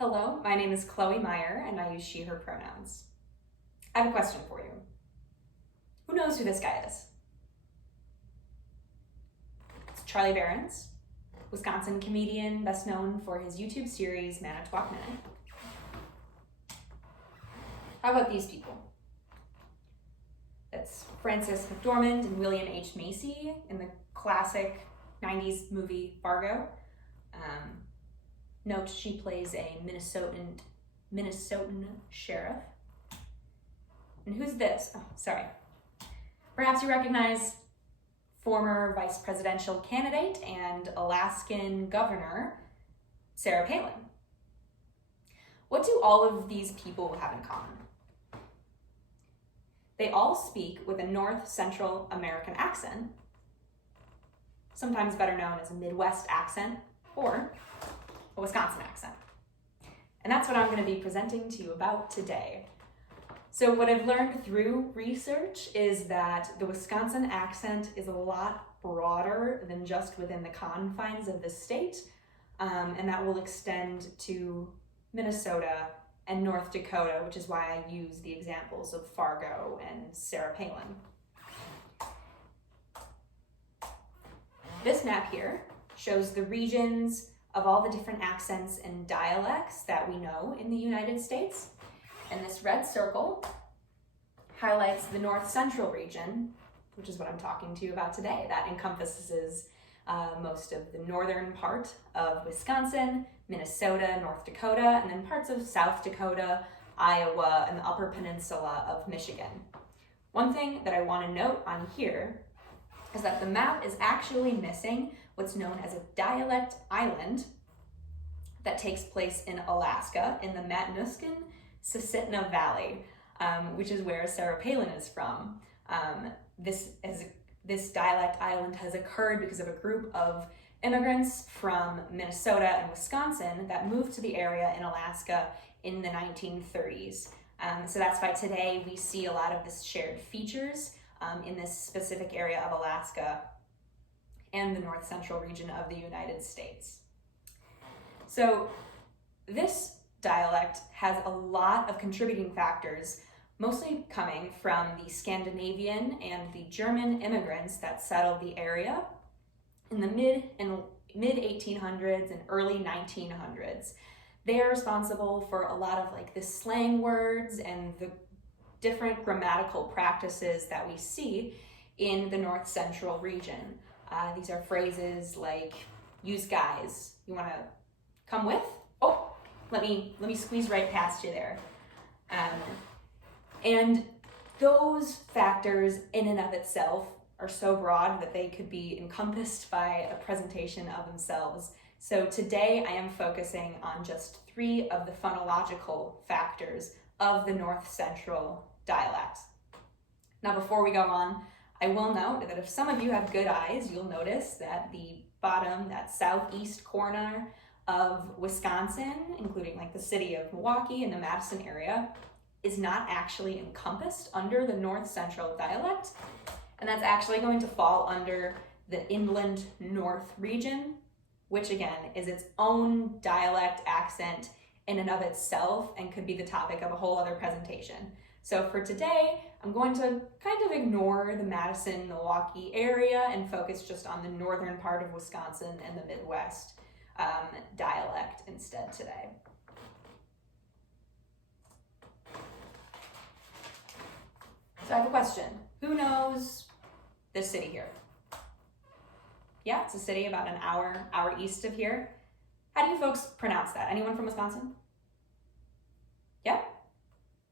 Hello, my name is Chloe Meyer and I use she, her pronouns. I have a question for you. Who knows who this guy is? It's Charlie Berens, Wisconsin comedian best known for his YouTube series Manitowoc Minute. How about these people? That's Frances McDormand and William H. Macy in the classic 90s movie Fargo. Note she plays a Minnesotan sheriff. And who's this? Oh, sorry. Perhaps you recognize former vice presidential candidate and Alaskan governor, Sarah Palin. What do all of these people have in common? They all speak with a North Central American accent, sometimes better known as a Midwest accent or a Wisconsin accent. And that's what I'm going to be presenting to you about today. So what I've learned through research is that the Wisconsin accent is a lot broader than just within the confines of the state, and that will extend to Minnesota and North Dakota, which is why I use the examples of Fargo and Sarah Palin. This map here shows the regions of all the different accents and dialects that we know in the United States. And this red circle highlights the North Central region, which is what I'm talking to you about today. That encompasses most of the northern part of Wisconsin, Minnesota, North Dakota, and then parts of South Dakota, Iowa, and the Upper Peninsula of Michigan. One thing that I want to note on here is that the map is actually missing what's known as a dialect island that takes place in Alaska in the Matanuska-Susitna Valley, which is where Sarah Palin is from. This dialect island has occurred because of a group of immigrants from Minnesota and Wisconsin that moved to the area in Alaska in the 1930s. So that's why today we see a lot of this shared features in this specific area of Alaska and the North Central region of the United States. So this dialect has a lot of contributing factors, mostly coming from the Scandinavian and the German immigrants that settled the area in the mid 1800s and early 1900s. They are responsible for a lot of the slang words and the different grammatical practices that we see in the North Central region. These are phrases like, use guys, you wanna come with? Oh, let me squeeze right past you there. And those factors in and of itself are so broad that they could be encompassed by a presentation of themselves. So today I am focusing on just 3 of the phonological factors of the North Central dialect. Now before we go on, I will note that if some of you have good eyes, you'll notice that the bottom, that southeast corner of Wisconsin, including the city of Milwaukee and the Madison area, is not actually encompassed under the North Central dialect. And that's actually going to fall under the Inland North region, which again is its own dialect accent in and of itself and could be the topic of a whole other presentation. So for today, I'm going to kind of ignore the Madison, Milwaukee area and focus just on the northern part of Wisconsin and the Midwest dialect instead today. So I have a question. Who knows this city here? Yeah, it's a city about an hour east of here. How do you folks pronounce that? Anyone from Wisconsin? Yeah?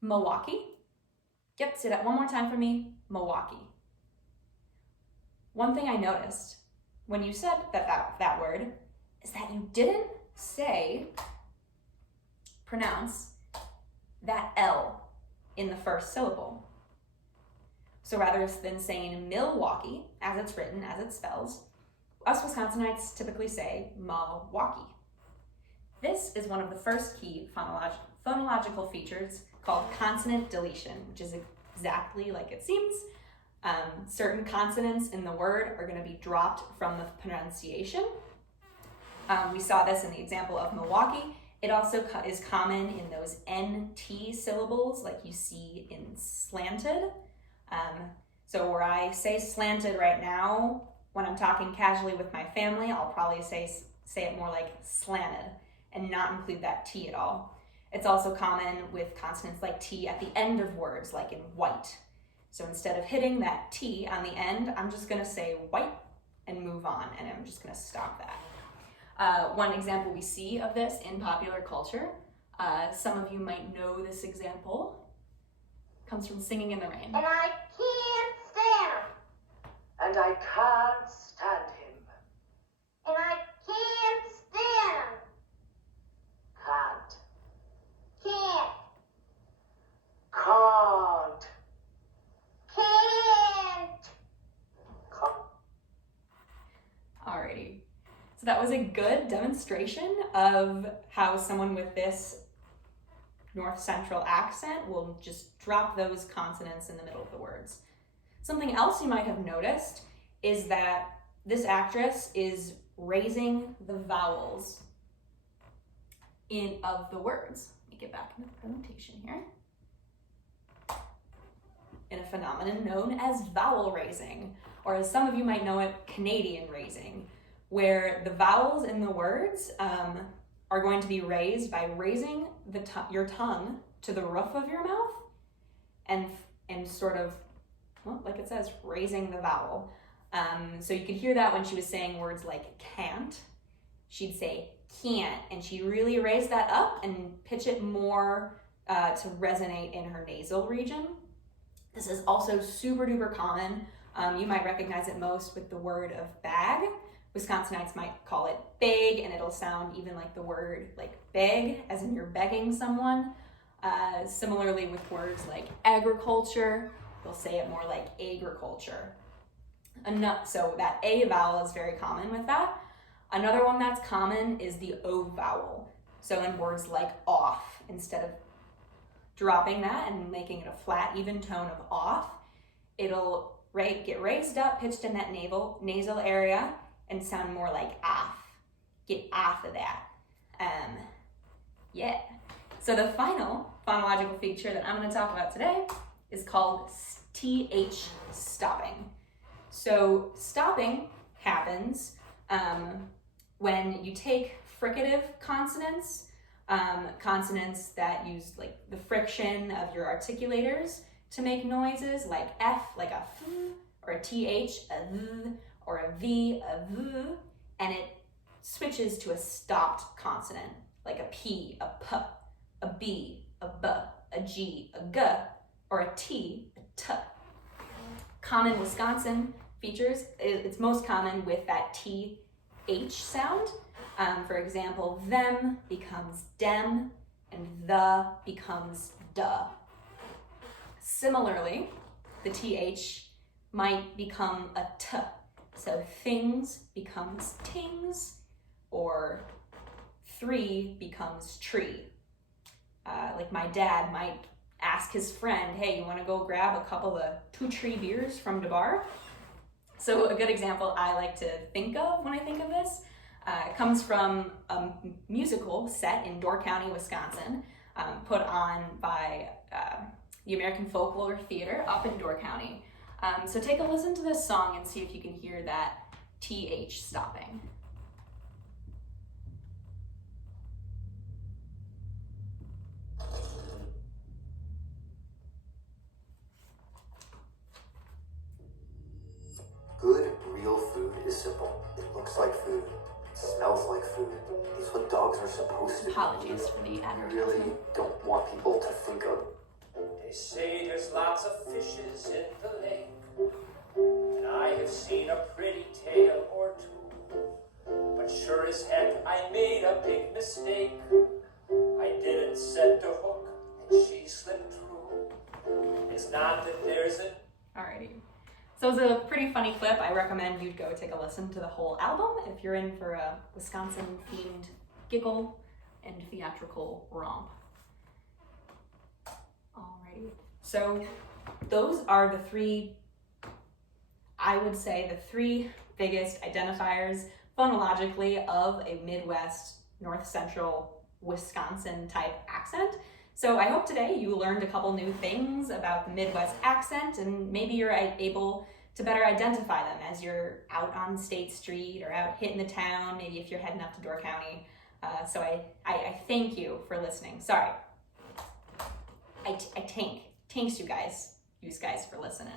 Milwaukee? Yep, say that one more time for me. Milwaukee. One thing I noticed when you said that word is that you didn't pronounce that L in the first syllable. So rather than saying Milwaukee, as it's written, as it spells, us Wisconsinites typically say Milwaukee. This is one of the first key phonological features called consonant deletion, which is exactly like it seems. Certain consonants in the word are going to be dropped from the pronunciation. We saw this in the example of Milwaukee, It also is common in those NT syllables like you see in slanted. So where I say slanted right now, when I'm talking casually with my family, I'll probably say it more like slanted and not include that T at all. It's also common with consonants like T at the end of words, like in white. So instead of hitting that T on the end, I'm just gonna say white and move on, and I'm just gonna stop that. One example we see of this in popular culture, some of you might know this example, comes from Singing in the Rain. And I can't stand him. And I can't stand him. And I can't stand him. Can't. Can't. Can't. Can't. Alrighty. So that was a good demonstration of how someone with this North Central accent will just drop those consonants in the middle of the words. Something else you might have noticed is that this actress is raising the vowels of the words. Let me get back into the presentation here. In a phenomenon known as vowel raising, or as some of you might know it, Canadian raising, where the vowels in the words are going to be raised by raising your tongue to the roof of your mouth and sort of, well, like it says, raising the vowel. So you could hear that when she was saying words like can't. She'd say can't, and she really raised that up and pitch it more to resonate in her nasal region. This is also super duper common. You might recognize it most with the word of bag. Wisconsinites might call it beg, and it'll sound even like the word like beg, as in you're begging someone. Similarly with words like agriculture, they'll say it more like agriculture. So that A vowel is very common with that. Another one that's common is the O vowel. So in words like off, instead of dropping that and making it a flat, even tone of off, it'll get raised up, pitched in that nasal area, and sound more like off. Get off of that. Yeah. So the final phonological feature that I'm going to talk about today is called TH stopping. So stopping happens when you take fricative consonants, consonants that use like the friction of your articulators to make noises, like F, like a F, or a TH, a V, or a V, a V, and it switches to a stopped consonant, like a P, a P, a B, a B, a G, a G, or a T, a T. Common Wisconsin features, it's most common with that TH sound. For example, them becomes dem, and the becomes duh. Similarly, the TH might become a T. So things becomes tings, or three becomes tree. Like my dad might ask his friend, hey, you want to go grab a couple of 2-tree beers from the bar? So a good example I like to think of when I think of this comes from a musical set in Door County, Wisconsin, put on by the American Folklore Theater up in Door County. So take a listen to this song and see if you can hear that TH stopping. Good, real food is simple. It looks like food. It smells like food. It's what dogs are supposed to be. Apologies for the You advertisement. really don't want people to think of. They say there's lots of fishes in the lake, and I have seen a pretty tail or two. But sure as heck, I made a big mistake. I didn't set the hook, and she slipped through. It's not that there's an Alrighty. So it was a pretty funny clip. I recommend you go take a listen to the whole album if you're in for a Wisconsin-themed giggle and theatrical romp. Alrighty. So those are the three, I would say, the three biggest identifiers phonologically of a Midwest, North Central Wisconsin type accent. So I hope today you learned a couple new things about the Midwest accent, and maybe you're able to better identify them as you're out on State Street or out hitting the town, maybe if you're heading up to Door County. So I thank you for listening. Sorry. I thanks you guys for listening.